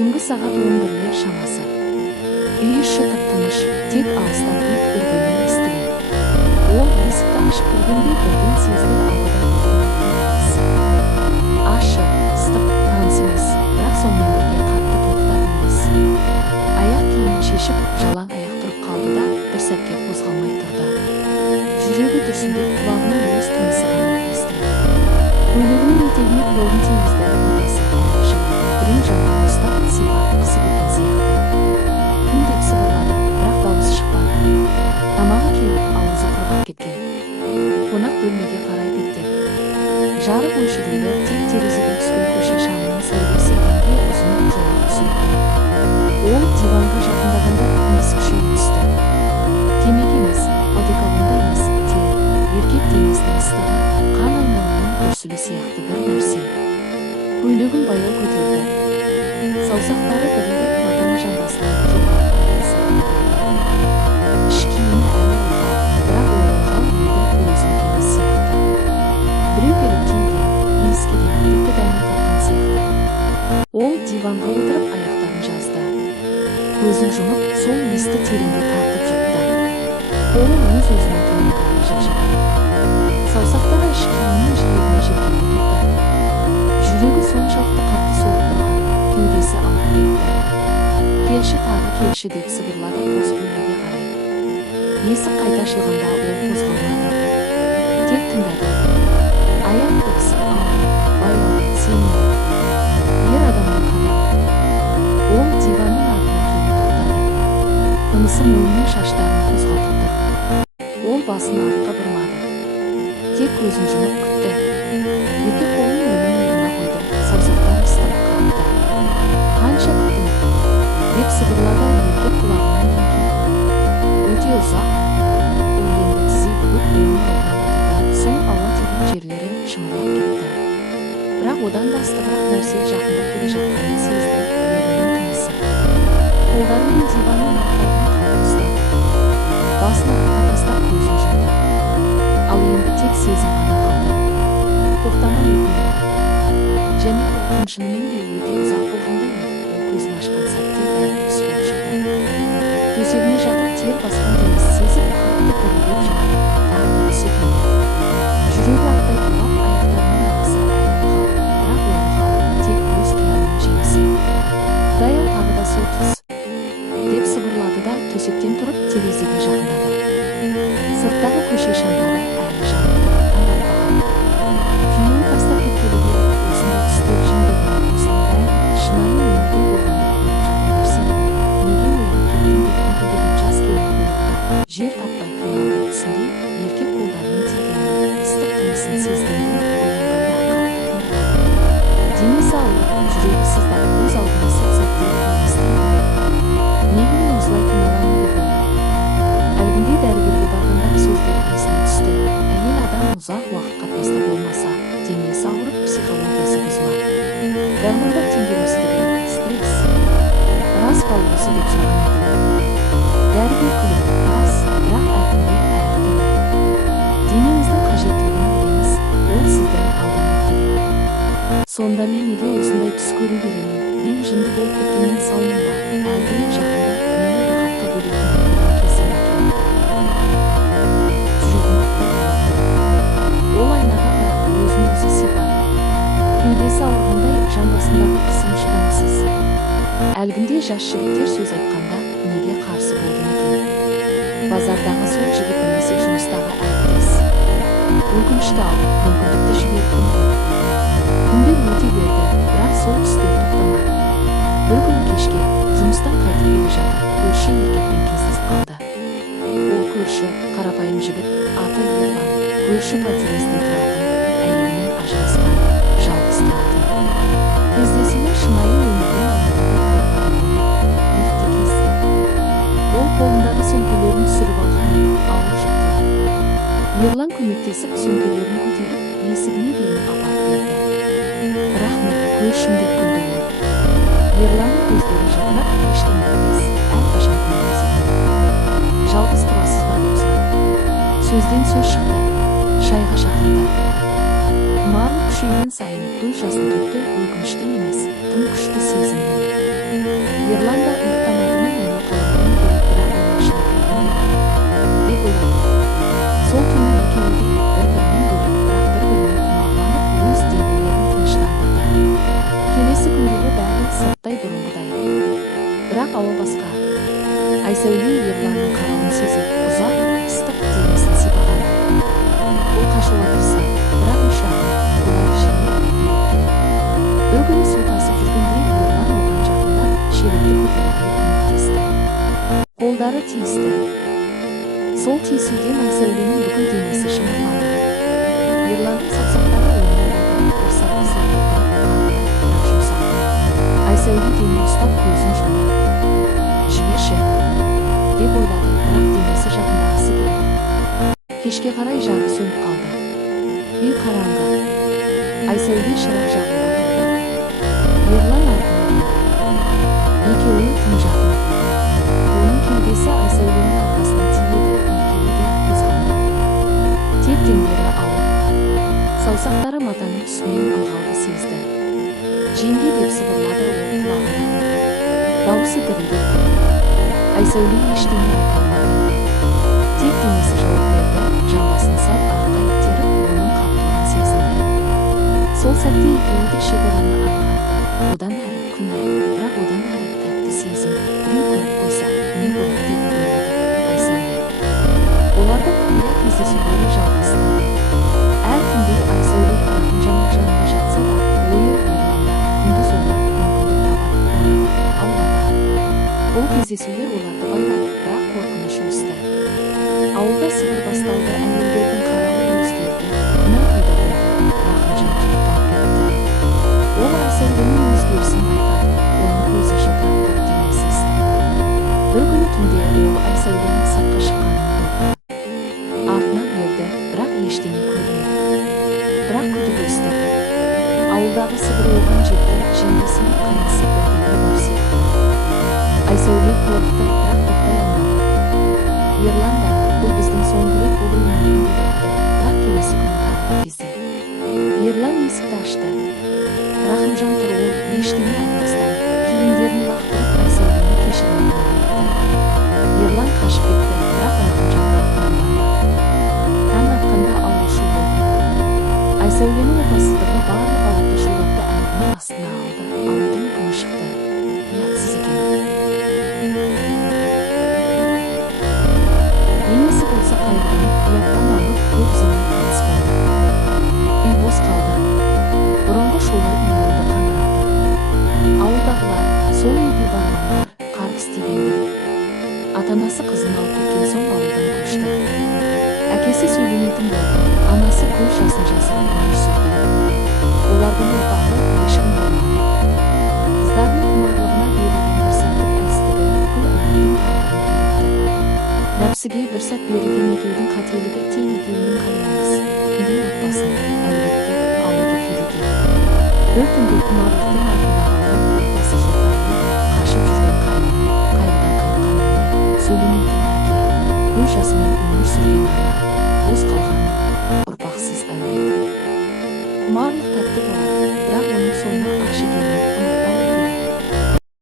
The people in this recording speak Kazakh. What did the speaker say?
Түнгі сағат 11-лер шамасы. Үй іші тып-тыныш, тек алыстан ит үргені естіледі. Ол есікті ашып кіргенде бірден сезді ауада ащы, ыстық, таныс емес, бірақ сонымен бірге қатты толықтар емес. Аяқ киімін шешіп, жалаң аяқ тұрып қалды да бір сәтке қозғалмай тұрды. Жүрегі дүрсілдеп, құлағының өз тынысы ғана естіледі. Көйлегінің етегіне қолын тигізді, ыңғайсыз әрі жылы. Біреу жаңа ұстап сипап қысып өткен сияқты. Кім деп сыбырлады, бірақ дауысы шықпады. Тамағы кеуіп, аузы құрғап кеткен. Қонақ бөлмеге қарай беттеді. Жарық өшірілді, тек терезеден түскен көше шамының сәулесі екенге ұзын жолақ түсірді. Ол диванға жақындағанда иіс күшейе түсті. Темекі емес, одеколонда емес, тер, еркек денесінің ыстығы, қан айналымының дүрсілі сияқты бір нәрсе. Көйлегін баяу көтерді. Саусақтары дірілдеп бадана жамбасынан жоғары қарай салды. Іш киімі әрі ылғал, бірақ ол ылғал енді өзінің кемес сияқты. Біреу келіп киінген, иіскеген, тіпті дәмін татқан сияқты. Ол диванға отырып аяқтарын жазды. Көзін жұмып, сол иісті тереңге тартып жұтты. Қолы өз-өзінен төмен қарай жылжыды. Саусақтары іш киімінің жиегіне жеткенде тоқтады. Жүрегі соншалықты қатты соғып тұрған, кеудесі алып кетті. Келші, тағы келші деп сыбырлады қос бөлмеге қарай. Есік қайта ашылғанда ол қозғалмады. Тек тыңдады. Аяқ дыбысы ауыр, баяу, сенімді. Ер адамның қадамы. Ол диванның артына келіп тоқтады. Тынысы мойнының шаштарын қозғалтып тұр. Ол басын артқа бұрмады. Тек көзін жұмып күтті. Екі қолын оның иығына қойды. Саусақтары ыстық қалды. Қанша күттің? Деп сыбырлады еркек құлағына еңкейіп. Өте ұзақ. Ол енді тізе бүгіп оның алдына отырды. Соң ауа тиген жерлері шымырлап кетті. Бірақ одан да ыстығырақ нәрсе жақындап келе жатқанын сезді ерінің тынысы. Қолдарымен диванның аттарын қалып ұстады. Басын артқа тастап көзін жұмды. Ал енді тек сезім ғана қалды. Тоқтамай өтінді. Және ол шынымен де өте ұзақ болғандай еді. Ол көзін ашқан сәтте бәрі түс болып шықты. Төсегіне жатып тер басқан денесі сезіп қатты дірілдеп жатты. Тағы да түс екен. Жүрегі аттай тулап, аяқтарының арасы әлі ылғал. Бірақ ол ылғал тек өз қиялының жемісі. Құдай-ау, тағы да сол түс деп сыбырлады да төсектен тұрып терезеге жақындады. Сырттағы көше шамдары әлі жанып тұр, таң атпаған. Күйеуін тастап кеткелі бері осындай түсте жеңдеген осының бәрі шынайы өмірде болғандай көріп жатыр дерсең, неге оянып кеттің деп күңкілдеген жас келін құйрыққа жер таппай қиналды түсінде еркек қолдарының тигенін, ыстық тынысын сезгенде оянғанда қатты тыңдады. Денесі ауырып, жүрегі сыздап, көз алдына сол сәттегі елестей берді. Неге мен осылай қиналамын деп ойлады. Әлгінде дәрігерге барғанда сөздері есіне түсті. Әйел адам ұзақ уақыт қатынаста болмаса, денесі ауырып, психологиясы бұзылады. Гормондар теңгерімсіздігі, стресс. Рас па осы деп сұраған еді ол. Дәрігер күліп, рас, бірақ әркімге әртүрлі. Денеңіздің қажеттілігін білеміз, ол сізді алдамайды деген. Сонда мен неге осындай түс көре беремін? Мен жынды болып кеткеннен саумын ба? Әлде мен жақында мені рахатқа бөлетін кезден екен. Жүрегім аттай қалап тұр. Ол айнаға қарап өзін өзі сипады. Кеудесі ауырғандай, жамбасындағы қысым шыдамсыз. Әлгінде жас жігіттер сөз айтқанда неге қарсы болдым екен? Базардағы сол жігіт немесе жұмыстағы әріптес. Өкінішті-ау, мүмкіндікті жіберіп мүмкін. Күндер өте берді, бірақ сол түстер тоқтамады. Бір күн кешке жұмыстан қайтып келе жатып, көрші еркекпен кездесіп қалды. Ол көрші, қарапайым жігіт, аты Ерлан, көрші подъездде тұратын, әйелімен ажырасқан, жалғыз тұратын. Кездесуі шынайы өмірден алдырған қарапайым лифтте кезді. Ол қолындағы сөмкелерін түсіріп алған еді, ауыр жүкті. Ерлан көмектесіп сөмкелерін көтеріп, есігіне дейін апарып берді. Рахмет, көршім деп күлді ол. Ерланның көздері жадырап, ештеңе емес, әрқашан көмектеседі. Жалғыз тұрасыз ба деп сұрады. Сөзден сөз шықты. Шайға шақырды. Тұмарың күшейген сайын көз жасын төкті, өкініштен емес, тым күшті сезімнен. havo boshqa. Aysavli yerlarning qarovini sezib, uzoq issiq dengizni siypag'andi. U qashuvotsa, biroq ushladi. Ular bir kuni suv tasib yurganda yerlar olgan chaqinda sherikka ko'tarilib ko'maktasdi. Qo'llari tiyisdi. Sol tiysilgan Aysavlining butun dengizi shimirladi. Yerlarning saqsaqlari o'ynagan bir sarqasi Aysavli deni ustab ko'zini yumdi. Jiyashi deb o'yladi, biroq dengizi yaqindagisi keldi. Kechga qaray jari so'nib qoldi. Uy qarang'i. Aysavli chiroq yog'ilib turdi. Yerlar orqaga ikkovi timjaqdi. Uning kelgisi Aysavlining orqasidan tiydi. Ikkoviga qo'zg'aldi. Tep-tengdari og'ir. Savsaqlari mataning ustidan ilg'aldi sezdi. Jingi deb sivirladi u qulog'ini. Dovsi dirildib. Aysavli eshitishni aytolmadi. Tep dengizi javob berdi. Jambasini sal orqaga terib, uning qatlig'ini sezdi. Sol satda ikkovida chegarani arqardi. Odan nari kunay, biroq odan nari tatti sezim. Biroq ko'rib qo'ysa, ne bo'ladi deb o'yladi Aysavli. Ularda kuya кездесулері жалғасты. Әр күнде Aysavli Арғынжанның жанында жатса да, ойы Ерланда, күндіз олар мүмкіндік табады, аулада. Бұл кездесулер оларды байлады, бірақ қорқыныш өсті. Ауылда сыбыр басталды, әйелдердің қарауы өзгерді, күнә пайда болды, Рахымжан тұйықтап кетті. Ол Aysavlining өзгерісін байқады, оның көзі жылтырап тұр, денесі ысты. Bir күні түнде ол Aysavlining сыртқа шыққанын көрді. Артынан ерді, бірақ ештеңе көрмеді. Бірақ күдік өсті. Ауылдағы сыбыр оған жетті, жеңгесінің қайнысы көргені бар сияқты. Aysavli қорықты, бірақ тоқтай алмады. Ерланда, бұл біздің соңғы рет болуы мүмкін деп айтты, бірақ келесі күні тағы да кезде. Ерлан есікті ашты. Рахымжан тұр, ол ештеңе айтпастан, киімдерін лақтырып Aysavlining кешірімін айтты. Ерлан қашып кетті, бірақ Рахымжан артынан барды. Таң атқанда ауыл шу болды. Aysavlining опасыздығы барлық ауылды шулатты, әңгіме астына алды. Ауылдың күні шықты. Ұятсыз екен. Енесі болса қайғыдан, ұяттан алып көп ұзамай қайтыс болды. Үй бос қалды. Бұрынғы шулар үйлерді қаңыратты. Ауылдағылар, сол үйге бармаңдар, қарғыс дегендей. Ата-анасы қызын алып кеткен соң ауылдан көшті. Әкесі сөйлемейтін болды, анасы көз жасын жасырып өмір сүрді. Олардың ұрпағы ешкім болмады. Қыздарының құмарлығына берілген бір сәттік әлсіздігі бүкіл өмірдің тағдырын күйретті. Нәпсіге бір сәт берілген екеудің қателігі тең екеуінің ғана емес, бүтіндей отбасын, әлбетте, ауылды күйретеді. Бір түнгі құмарлықтың артында қалған отбасы жылдарымен қашып жүрген қайғы, қайғыдан қайтқан ене, сөйлемейтін әке, көз жасымен өмір сүрген ана, бос қалған ұрпақсыз әулет. Құмарлық тәтті болады, бірақ оның соңына аш екенін